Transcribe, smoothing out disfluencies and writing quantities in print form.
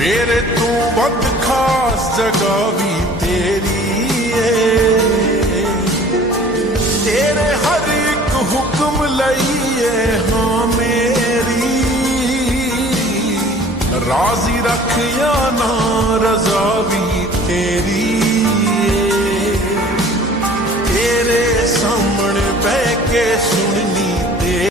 मेरे तू बद खास जगह भी तेरी है, तेरे हर एक हुक्म लईए हाँ मेरी, राजी रख या ना रजा भी तेरी।